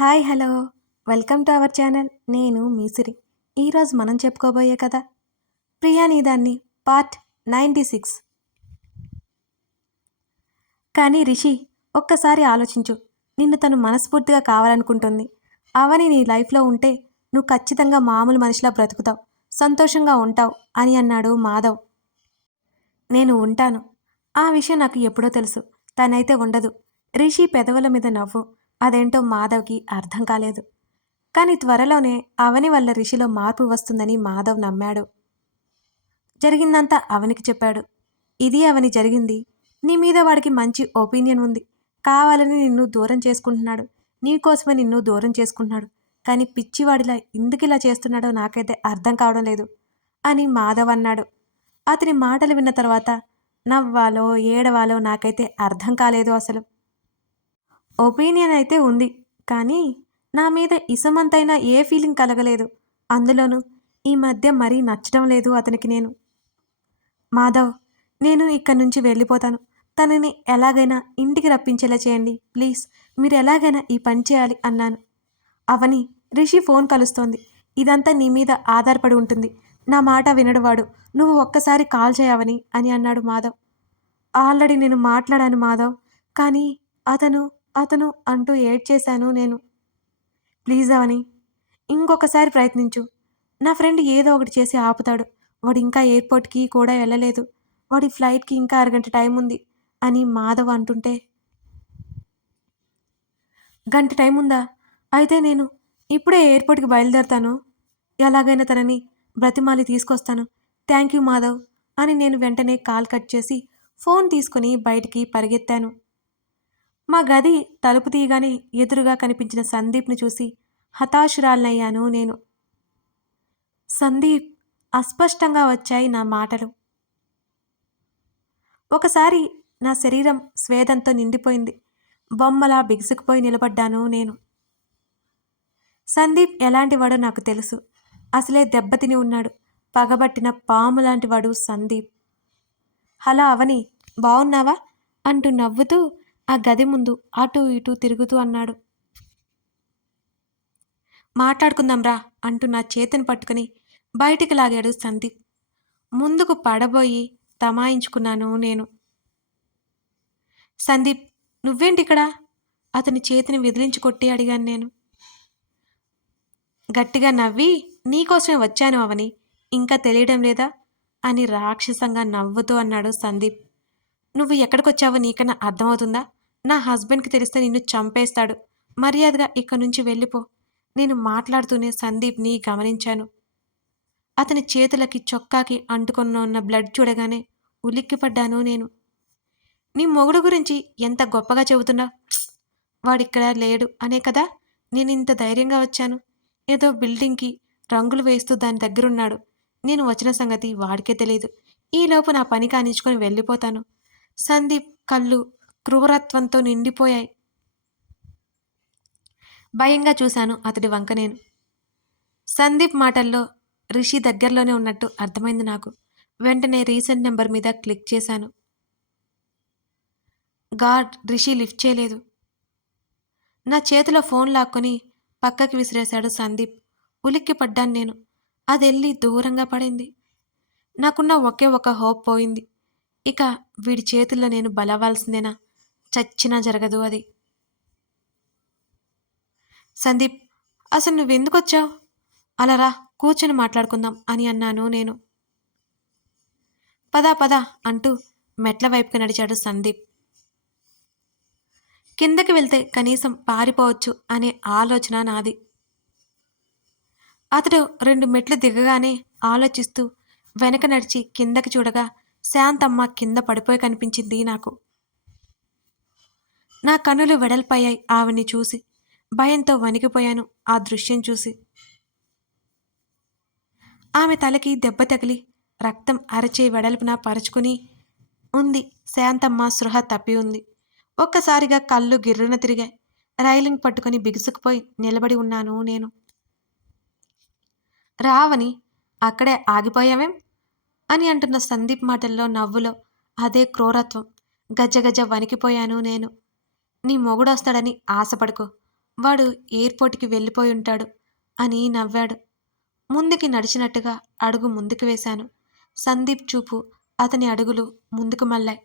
Hi hello. Welcome to our channel. నేను మీసిరి. ఈరోజు మనం చెప్పుకోబోయే కదా ప్రియా నీదాన్ని పార్ట్ నైంటీ సిక్స్. కానీ రిషి ఒక్కసారి ఆలోచించు. నిన్ను తను మనస్ఫూర్తిగా కావాలనుకుంటుంది. అవని నీ లైఫ్లో ఉంటే నువ్వు ఖచ్చితంగా మామూలు మనిషిలా బ్రతుకుతావు. సంతోషంగా ఉంటావు అని అన్నాడు మాధవ్. నేను ఉంటాను. ఆ విషయం నాకు ఎప్పుడో తెలుసు. తనైతే ఉండదు. రిషి పెదవుల మీద నవ్వు. అదేంటో మాధవ్కి అర్థం కాలేదు. కానీ త్వరలోనే అవని వల్ల రిషిలో మార్పు వస్తుందని మాధవ్ నమ్మాడు. జరిగిందంతా అవనికి చెప్పాడు. ఇది అవని జరిగింది. నీ మీద వాడికి మంచి ఒపీనియన్ ఉంది. కావాలని నిన్ను దూరం చేసుకుంటున్నాడు. నీకోసమే నిన్ను దూరం చేసుకుంటున్నాడు. కానీ పిచ్చివాడిలా ఎందుకు ఇలా చేస్తున్నాడో నాకైతే అర్థం కావడం లేదు అని మాధవ్ అన్నాడు. అతని మాటలు విన్న తర్వాత నవ్వాలో ఏడవాలో నాకైతే అర్థం కాలేదు అసలు. ఒపీనియన్ అయితే ఉంది కానీ నా మీద ఇసమంతైనా ఏ ఫీలింగ్ కలగలేదు. అందులోనూ ఈ మధ్య మరీ నచ్చడం లేదు అతనికి నేను. మాధవ్ నేను ఇక్కడి నుంచి వెళ్ళిపోతాను. తనని ఎలాగైనా ఇంటికి రప్పించేలా చేయండి. ప్లీజ్ మీరు ఎలాగైనా ఈ పని చేయాలి అన్నాను. అవని రిషి ఫోన్ కలుస్తోంది. ఇదంతా నీ మీద ఆధారపడి ఉంటుంది. నా మాట వినడువాడు నువ్వు ఒక్కసారి కాల్ చేయవని అని అన్నాడు మాధవ్. ఆల్రెడీ నేను మాట్లాడాను మాధవ్ కానీ అతను అతను అంటూ ఏడ్ చేశాను నేను. ప్లీజ్ అవని ఇంకొకసారి ప్రయత్నించు. నా ఫ్రెండ్ ఏదో ఒకటి చేసి ఆపుతాడు. వాడు ఇంకా ఎయిర్పోర్ట్కి కూడా వెళ్ళలేదు. వాడి ఫ్లైట్కి ఇంకా అరగంట టైం ఉంది అని మాధవ్ అంటుంటే గంట టైం ఉందా? అయితే నేను ఇప్పుడే ఎయిర్పోర్ట్కి బయలుదేరుతాను. ఎలాగైనా తనని బ్రతిమాలి తీసుకొస్తాను. థ్యాంక్ యూ మాధవ్ అని నేను వెంటనే కాల్ కట్ చేసి ఫోన్ తీసుకుని బయటికి పరిగెత్తాను. మా గది తలుపు తీయగానే ఎదురుగా కనిపించిన సందీప్ని చూసి హతాశురాలనయ్యాను నేను. సందీప్ అస్పష్టంగా వచ్చాయి నా మాటలు. ఒకసారి నా శరీరం స్వేదంతో నిండిపోయింది. బొమ్మలా బిగుసుకుపోయి నిలబడ్డాను నేను. సందీప్ ఎలాంటివాడో నాకు తెలుసు. అసలే దెబ్బతిని ఉన్నాడు. పగబట్టిన పాము లాంటివాడు సందీప్. హలో అవని బాగున్నావా అంటూ నవ్వుతూ ఆ గది ముందు అటూ ఇటూ తిరుగుతూ అన్నాడు. మాట్లాడుకుందాంరా అంటూ నా చేతిని పట్టుకుని బయటికి లాగాడు సందీప్. ముందుకు పడబోయి తమాయించుకున్నాను నేను. సందీప్ నువ్వేంటి ఇక్కడ అతని చేతిని విదిలించి కొట్టి అడిగాను నేను. గట్టిగా నవ్వి నీకోసమే వచ్చాను అవని ఇంకా తెలియడం లేదా? అని రాక్షసంగా నవ్వుతూ అన్నాడు సందీప్. నువ్వు ఎక్కడికొచ్చావో నీకన్నా అర్థమవుతుందా? నా హస్బెండ్కి తెలిస్తే నిన్ను చంపేస్తాడు. మర్యాదగా ఇక్కడి నుంచి వెళ్ళిపో. నేను మాట్లాడుతూనే సందీప్ని గమనించాను. అతని చేతులకి చొక్కాకి అంటుకున్న ఉన్న బ్లడ్ చూడగానే ఉలిక్కిపడ్డాను నేను. నీ మొగుడు గురించి ఎంత గొప్పగా చెబుతున్నా? వాడిక్కడ లేడు అనే కదా? నేను ఇంత ధైర్యంగా వచ్చాను. ఏదో బిల్డింగ్కి రంగులు వేస్తూ దాని దగ్గరున్నాడు. నేను వచ్చిన సంగతి వాడికే తెలియదు ఈలోపు నా పని కానించుకొని వెళ్ళిపోతాను. సందీప్ కళ్ళు క్రూరత్వంతో నిండిపోయాయి. భయంగా చూశాను అతడి వంక నేను. సందీప్ మాటల్లో రిషి దగ్గరలోనే ఉన్నట్టు అర్థమైంది నాకు. వెంటనే రీసెంట్ నెంబర్ మీద క్లిక్ చేశాను. గాడ్ రిషి లిఫ్ట్ చేయలేదు. నా చేతిలో ఫోన్ లాక్కొని పక్కకి విసిరేశాడు సందీప్. ఉలిక్కి పడ్డాను నేను. అది వెళ్ళి దూరంగా పడింది. నాకున్న ఒకే ఒక హోప్ పోయింది. ఇక వీడి చేతుల్లో నేను బలవాల్సిందేనా? చచ్చినా జరగదు అది. సందీప్ అసలు నువ్వెందుకు వచ్చావు అలా రా కూర్చొని మాట్లాడుకుందాం అని అన్నాను నేను. పదా పదా అంటూ మెట్ల వైపుకి నడిచాడు సందీప్. కిందకి వెళ్తే కనీసం పారిపోవచ్చు అనే ఆలోచన నాది. అతడు రెండు మెట్లు దిగగానే ఆలోచిస్తూ వెనక నడిచి కిందకి చూడగా శాంతమ్మ కింద పడిపోయి కనిపించింది నాకు. నా కనులు వెడల్పయ్యాయి ఆవిని చూసి. భయంతో వణికిపోయాను ఆ దృశ్యం చూసి. ఆమె తలకి దెబ్బ తగిలి రక్తం అరచే వెడల్పున పరుచుకుని ఉంది. శాంతమ్మ సృహ తప్పి ఉంది. ఒక్కసారిగా కళ్ళు గిర్రున తిరిగాయి. రైలింగ్ పట్టుకొని బిగుసుకుపోయి నిలబడి ఉన్నాను నేను. రావని అక్కడే ఆగిపోయావేం? అని అంటున్న సందీప్ మాటల్లో నవ్వులో అదే క్రూరత్వం. గజగజ వణికిపోయాను నేను. నీ మొగుడొస్తాడని ఆశపడుకో. వాడు ఎయిర్పోర్ట్కి వెళ్ళిపోయి ఉంటాడు అని నవ్వాడు. ముందుకి నడిచినట్టుగా అడుగు ముందుకు వేశాను. సందీప్ చూపు అతని అడుగులు ముందుకు మళ్ళాయి.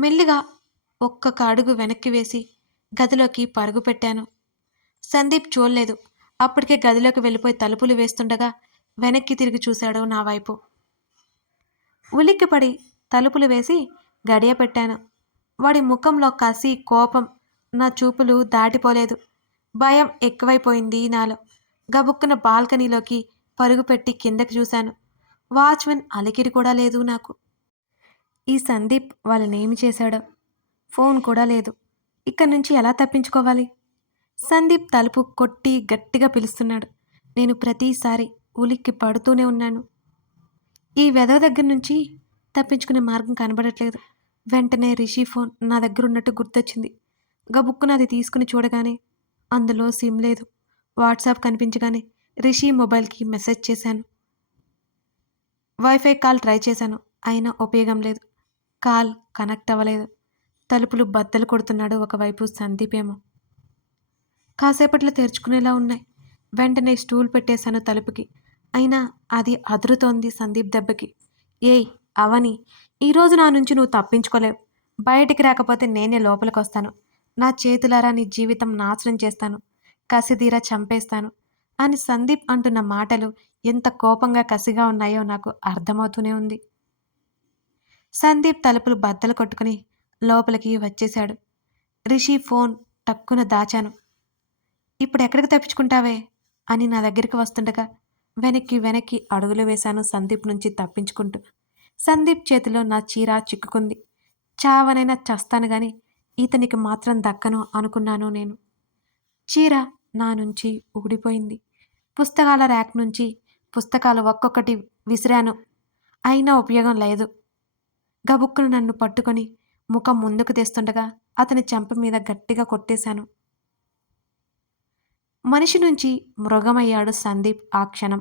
మెల్లిగా ఒక్కొక్క అడుగు వెనక్కి వేసి గదిలోకి పరుగు పెట్టాను. సందీప్ చూడలేదు. అప్పటికే గదిలోకి వెళ్ళిపోయి తలుపులు వేస్తుండగా వెనక్కి తిరిగి చూశాడు నా వైపు. ఉలిక్కిపడి తలుపులు వేసి గడియ పెట్టాను. వాడి ముఖంలో కసి కోపం నా చూపులు దాటిపోలేదు. భయం ఎక్కువైపోయింది నాలో. గబుక్కున బాల్కనీలోకి పరుగు పెట్టి కిందకి చూశాను. వాచ్మెన్ అలికిడి కూడా లేదు నాకు. ఈ సందీప్ వాళ్ళనేమి చేశాడో? ఫోన్ కూడా లేదు. ఇక్కడి నుంచి ఎలా తప్పించుకోవాలి? సందీప్ తలుపు కొట్టి గట్టిగా పిలుస్తున్నాడు. నేను ప్రతిసారి ఉలిక్కి పడుతూనే ఉన్నాను. ఈ వెధవ దగ్గర నుంచి తప్పించుకునే మార్గం కనబడట్లేదు. వెంటనే రిషి ఫోన్ నా దగ్గర ఉన్నట్టు గుర్తొచ్చింది. గబుక్కున అది తీసుకుని చూడగానే అందులో సిమ్ లేదు. వాట్సాప్ కనిపించగానే రిషి మొబైల్కి మెసేజ్ చేశాను. వైఫై కాల్ ట్రై చేశాను. అయినా ఉపయోగం లేదు. కాల్ కనెక్ట్ అవ్వలేదు. తలుపులు బద్దలు కొడుతున్నాడు ఒకవైపు సందీప్ ఏమో. కాసేపట్లో తెరుచుకునేలా ఉన్నాయి. వెంటనే స్టూల్ పెట్టేశాను తలుపుకి. అయినా అది అదురుతోంది సందీప్ దెబ్బకి. ఏయ్ అవని ఈరోజు నా నుంచి నువ్వు తప్పించుకోలేవు. బయటికి రాకపోతే నేనే లోపలికి వస్తాను నా చేతులారా నీ జీవితం నాశనం చేస్తాను. కసిదీరా చంపేస్తాను. అని సందీప్ అంటున్న మాటలు ఎంత కోపంగా కసిగా ఉన్నాయో నాకు అర్థమవుతూనే ఉంది. సందీప్ తలుపులు బద్దలు కొట్టుకుని లోపలికి వచ్చేశాడు. రిషి ఫోన్ టక్కున దాచాను. ఇప్పుడు ఎక్కడికి తప్పించుకుంటావే? అని నా దగ్గరికి వస్తుండగా వెనక్కి వెనక్కి అడుగులు వేశాను సందీప్ నుంచి తప్పించుకుంటూ. సందీప్ చేతిలో నా చీర చిక్కుకుంది. చావనైనా చస్తాను గాని ఇతనికి మాత్రం దక్కను అనుకున్నాను నేను. చీర నా నుంచి ఊడిపోయింది. పుస్తకాల ర్యాక్ నుంచి పుస్తకాలు ఒక్కొక్కటి విసిరాను. అయినా ఉపయోగం లేదు. గబుక్కును నన్ను పట్టుకొని ముఖం ముందుకు తెస్తుండగా అతని చెంప మీద గట్టిగా కొట్టేశాను. మనిషి నుంచి మృగమయ్యాడు సందీప్ ఆ క్షణం.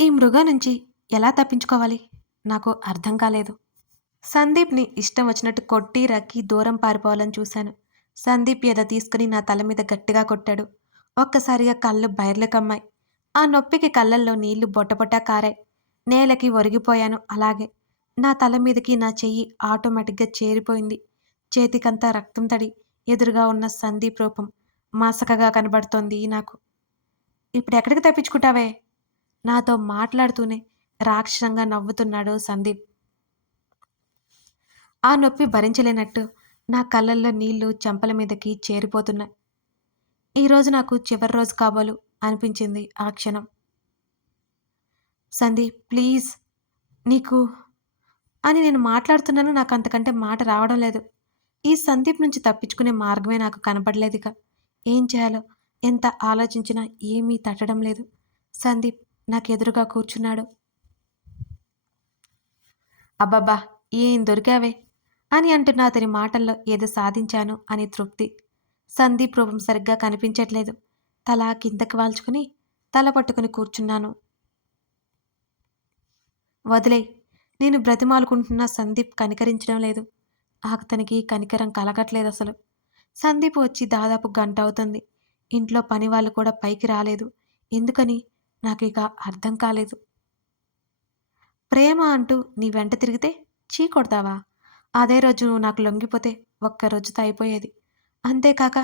ఈ మృగం నుంచి ఎలా తప్పించుకోవాలి? నాకు అర్థం కాలేదు. సందీప్ని ఇష్టం వచ్చినట్టు కొట్టి రక్కి దూరం పారిపోవాలని చూశాను. సందీప్ ఎద తీసుకుని నా తల మీద గట్టిగా కొట్టాడు. ఒక్కసారిగా కళ్ళు బయర్లు కమ్మాయి. ఆ నొప్పికి కళ్ళల్లో నీళ్ళు బొట్టబొట్టా కారాయి. నేలకి ఒరిగిపోయాను అలాగే. నా తల మీదకి నా చెయ్యి ఆటోమేటిక్గా చేరిపోయింది. చేతికంతా రక్తం తడి ఎదురుగా ఉన్న సందీప్ రూపం మసకగా కనబడుతోంది నాకు. ఇప్పుడు ఎక్కడికి తప్పించుకుంటావే? నాతో మాట్లాడుతూనే రాక్షసంగా నవ్వుతున్నాడు సందీప్. ఆ నొప్పి భరించలేనట్టు నా కళ్ళల్లో నీళ్ళు చెంపల మీదకి చేరిపోతున్నాయి. ఈరోజు నాకు చివరి రోజు కాబోలు అనిపించింది ఆ క్షణం. సందీప్ ప్లీజ్ నీకు అని నేను మాట్లాడుతున్నాను నాకు అంతకంటే మాట రావడం లేదు. ఈ సందీప్ నుంచి తప్పించుకునే మార్గమే నాకు కనపడలేదుక ఏం చేయాలో ఎంత ఆలోచించినా ఏమీ తట్టడం లేదు. సందీప్ నాకు ఎదురుగా కూర్చున్నాడు. అబ్బబ్బా ఏం దొరికావే? అని అంటున్న అతని మాటల్లో ఏదో సాధించాను అని తృప్తి. సందీప్ రూపం సరిగ్గా కనిపించట్లేదు. తల కిందకి వాల్చుకుని తల పట్టుకుని కూర్చున్నాను. వదిలే నేను బ్రతిమాలుకుంటున్న సందీప్ కనికరించడం లేదు. అతనికి కనికరం కలగట్లేదు అసలు. సందీప్ వచ్చి దాదాపు గంట అవుతుంది. ఇంట్లో పని వాళ్ళు కూడా పైకి రాలేదు. ఎందుకని? నాకు ఇక అర్థం కాలేదు. ప్రేమ అంటూ నీ వెంట తిరిగితే చీ కొడతావా? అదే రోజు నాకు లొంగిపోతే ఒక్క రోజుతో అంతేకాక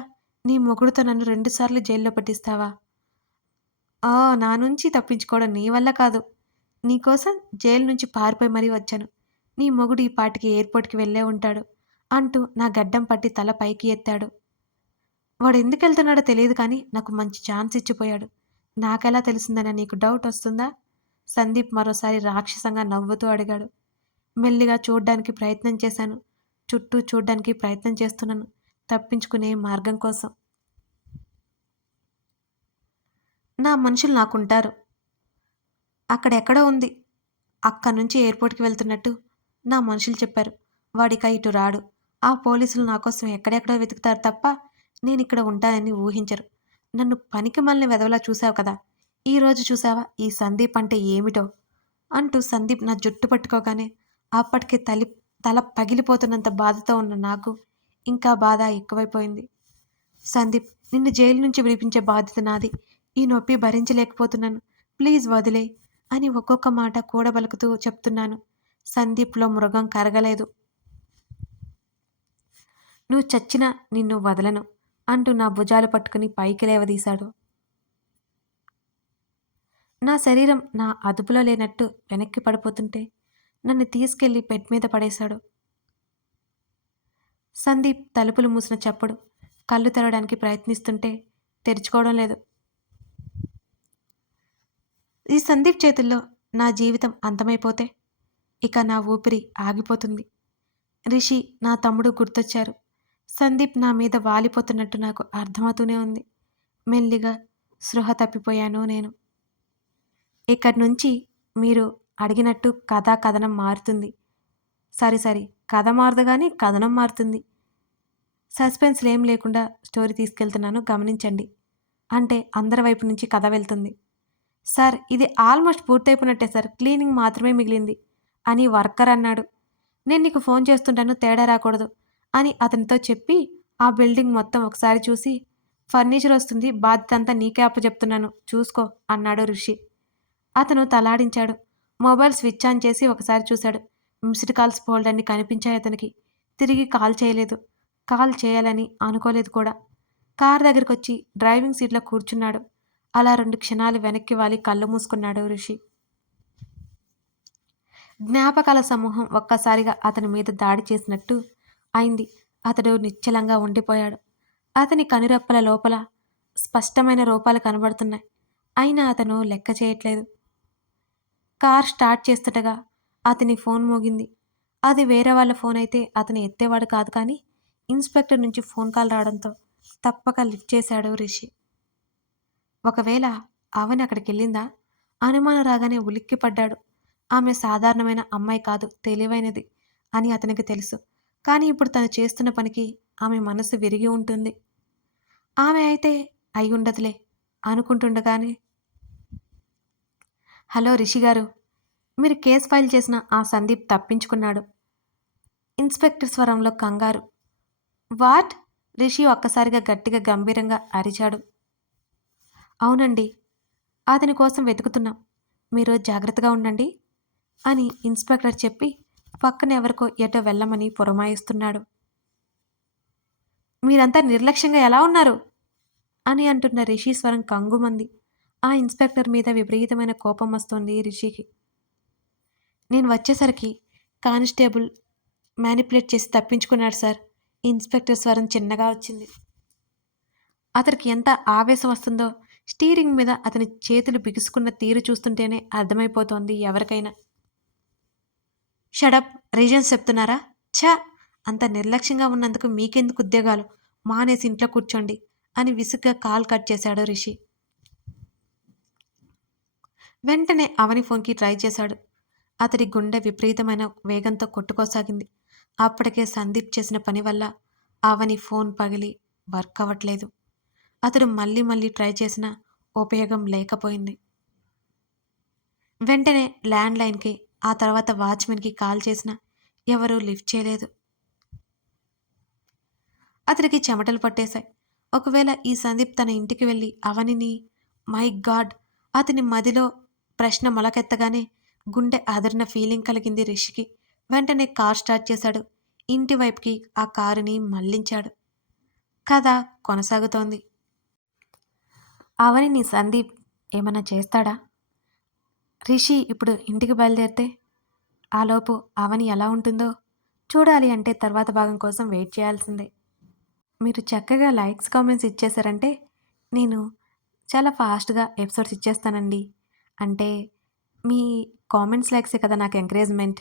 నీ మొగుడుతో నన్ను రెండుసార్లు జైల్లో పట్టిస్తావా? ఆ నా నుంచి తప్పించుకోవడం నీ వల్ల కాదు. నీకోసం జైలు నుంచి పారిపోయి మరీ వచ్చాను. నీ మొగుడు ఈ పాటికి ఎయిర్పోర్ట్కి వెళ్ళే ఉంటాడు అంటూ నా గడ్డం పట్టి తల పైకి ఎత్తాడు. వాడు ఎందుకు వెళ్తున్నాడో తెలియదు కానీ నాకు మంచి ఛాన్స్ ఇచ్చిపోయాడు. నాకెలా తెలిసిందనే నీకు డౌట్ వస్తుందా? సందీప్ మరోసారి రాక్షసంగా నవ్వుతూ అడిగాడు. మెల్లిగా చూడ్డానికి ప్రయత్నం చేశాను. చుట్టూ చూడ్డానికి ప్రయత్నం చేస్తున్నాను. తప్పించుకునే మార్గం కోసం. నా మనుషులు నాకుంటారు. అక్కడెక్కడో ఉంది. అక్క నుంచి ఎయిర్పోర్ట్కి వెళ్తున్నట్టు నా మనుషులు చెప్పారు. వాడిక ఇటు రాడు. ఆ పోలీసులు నా కోసం ఎక్కడెక్కడో వెతుకుతారు తప్ప నేను ఇక్కడ ఉంటానని ఊహించరు. నన్ను పనికి మళ్ళీ వెదవలా చూసావు కదా. ఈరోజు చూసావా? ఈ సందీప్ అంటే ఏమిటో? అంటూ సందీప్ నా జుట్టు పట్టుకోగానే అప్పటికే తలి తల పగిలిపోతున్నంత బాధతో ఉన్న నాకు ఇంకా బాధ ఎక్కువైపోయింది. సందీప్ నిన్ను జైలు నుంచి విడిపించే బాధ్యత నాది. ఈ నొప్పి భరించలేకపోతున్నాను. ప్లీజ్ వదిలే అని ఒక్కొక్క మాట కూడబలుకుతూ చెప్తున్నాను. సందీప్లో మృగం కరగలేదు. నువ్వు చచ్చినా నిన్ను వదలను అంటూ నా భుజాలు పట్టుకుని పైకి లేవదీశాడు. నా శరీరం నా అదుపులో లేనట్టు వెనక్కి పడిపోతుంటే నన్ను తీసుకెళ్ళి బెడ్ మీద పడేశాడు. సందీప్ తలుపులు మూసిన చప్పుడు కళ్ళు తెరవడానికి ప్రయత్నిస్తుంటే తెరుచుకోవడం లేదు. ఈ సందీప్ చేతుల్లో నా జీవితం అంతమైపోతే ఇక నా ఊపిరి ఆగిపోతుంది. రిషి నా తమ్ముడు గుర్తొచ్చారు. సందీప్ నా మీద వాలిపోతున్నట్టు నాకు అర్థమవుతూనే ఉంది. మెల్లిగా సృహ తప్పిపోయాను నేను. ఇక్కడి నుంచి మీరు అడిగినట్టు కథా కథనం మారుతుంది. సరే సరే కథ మారదు కానీ కథనం మారుతుంది. సస్పెన్స్లు ఏం లేకుండా స్టోరీ తీసుకెళ్తున్నాను గమనించండి. అంటే అందరి వైపు నుంచి కథ వెళ్తుంది. సార్ ఇది ఆల్మోస్ట్ పూర్తయిపోయినట్టే సార్ క్లీనింగ్ మాత్రమే మిగిలింది అని వర్కర్ అన్నాడు. నేను నీకు ఫోన్ చేస్తుంటాను తేడా రాకూడదు అని అతనితో చెప్పి ఆ బిల్డింగ్ మొత్తం ఒకసారి చూసి ఫర్నిచర్ వస్తుంది బాధ్యత అంతా నీకే అప్పచెప్తున్నాను చూసుకో అన్నాడు ఋషి. అతను తలాడించాడు. మొబైల్ స్విచ్ ఆన్ చేసి ఒకసారి చూశాడు. మిస్డ్ కాల్స్ ఫోల్డ్ అన్ని కనిపించాయి అతనికి. తిరిగి కాల్ చేయలేదు. కాల్ చేయాలని అనుకోలేదు కూడా. కార్ దగ్గరికి వచ్చి డ్రైవింగ్ సీట్లో కూర్చున్నాడు. అలా రెండు క్షణాలు వెనక్కి వాలి కళ్ళు మూసుకున్నాడు ఋషి జ్ఞాపకాల సమూహం ఒక్కసారిగా అతని మీద దాడి చేసినట్టు అయింది. అతడు నిశ్చలంగా ఉండిపోయాడు. అతని కనురెప్పల లోపల స్పష్టమైన రూపాలు కనబడుతున్నాయి. అయినా అతను లెక్క చేయట్లేదు. కార్ స్టార్ట్ చేస్తుండగా అతని ఫోన్ మోగింది. అది వేరే వాళ్ళ ఫోన్ అయితే అతను ఎత్తేవాడు కాదు కానీ ఇన్స్పెక్టర్ నుంచి ఫోన్ కాల్ రావడంతో తప్పక లిఫ్ట్ చేశాడు రిషి. ఒకవేళ ఆమెను అక్కడికి వెళ్ళిందా? అనుమానం రాగానే ఉలిక్కి పడ్డాడు. ఆమె సాధారణమైన అమ్మాయి కాదు తెలివైనది అని అతనికి తెలుసు. కానీ ఇప్పుడు తను చేస్తున్న పనికి ఆమె మనసు విరిగి ఉంటుంది. ఆమె అయితే అయి ఉండదులే అనుకుంటుండగానే హలో రిషి గారు మీరు కేసు ఫైల్ చేసిన ఆ సందీప్ తప్పించుకున్నాడు. ఇన్స్పెక్టర్ స్వరంలో కంగారు. వాట్? రిషి ఒక్కసారిగా గట్టిగా గంభీరంగా అరిచాడు. అవునండి అతని కోసం వెతుకుతున్నాం. మీరు జాగ్రత్తగా ఉండండి అని ఇన్స్పెక్టర్ చెప్పి పక్కన ఎవరికో ఎటో వెళ్ళమని పురమాయిస్తున్నాడు. మీరంతా నిర్లక్ష్యంగా ఎలా ఉన్నారు? అని అంటున్న రిషి స్వరం కంగుమంది. ఆ ఇన్స్పెక్టర్ మీద విపరీతమైన కోపం వస్తోంది రిషికి. నేను వచ్చేసరికి కానిస్టేబుల్ మ్యానిపులేట్ చేసి తప్పించుకున్నాడు సార్. ఇన్స్పెక్టర్ స్వరం చిన్నగా వచ్చింది. అతనికి ఎంత ఆవేశం వస్తుందో స్టీరింగ్ మీద అతని చేతులు బిగుసుకున్న తీరు చూస్తుంటేనే అర్థమైపోతోంది ఎవరికైనా. షడప్ రీజన్స్ చెప్తున్నారా? ఛా! అంత నిర్లక్ష్యంగా ఉన్నందుకు మీకెందుకు ఉద్యోగాలు? మానేసి ఇంట్లో కూర్చోండి అని విసుగ్గా కాల్ కట్ చేశాడు రిషి. వెంటనే అవని ఫోన్కి ట్రై చేశాడు. అతడి గుండె విపరీతమైన వేగంతో కొట్టుకోసాగింది. అప్పటికే సందీప్ చేసిన పని వల్ల అవని ఫోన్ పగిలి వర్క్ అవ్వట్లేదు. అతడు మళ్ళీ మళ్ళీ ట్రై చేసినా ఉపయోగం లేకపోయింది. వెంటనే ల్యాండ్లైన్కి ఆ తర్వాత వాచ్మెన్కి కాల్ చేసినా ఎవరూ లిఫ్ట్ చేయలేదు. అతడికి చెమటలు పట్టేశాయి. ఒకవేళ ఈ సందీప్ తన ఇంటికి వెళ్ళి అవనిని మై గాడ్ అతని మదిలో ప్రశ్న మొలకెత్తగానే గుండె అదిరిన ఫీలింగ్ కలిగింది రిషికి. వెంటనే కార్ స్టార్ట్ చేశాడు. ఇంటి వైపుకి ఆ కారుని మళ్ళించాడు కథ కొనసాగుతోంది. అవనిని సందీప్ ఏమైనా చేస్తాడా? రిషి ఇప్పుడు ఇంటికి బయలుదేరితే ఆలోపు అవని ఎలా ఉంటుందో చూడాలి అంటే తర్వాత భాగం కోసం వెయిట్ చేయాల్సిందే. మీరు చక్కగా లైక్స్ కామెంట్స్ ఇచ్చేశారంటే నేను చాలా ఫాస్ట్గా ఎపిసోడ్స్ ఇచ్చేస్తానండి. అంటే మీ కామెంట్స్ లైక్సే కదా నాకు ఎంకరేజ్మెంట్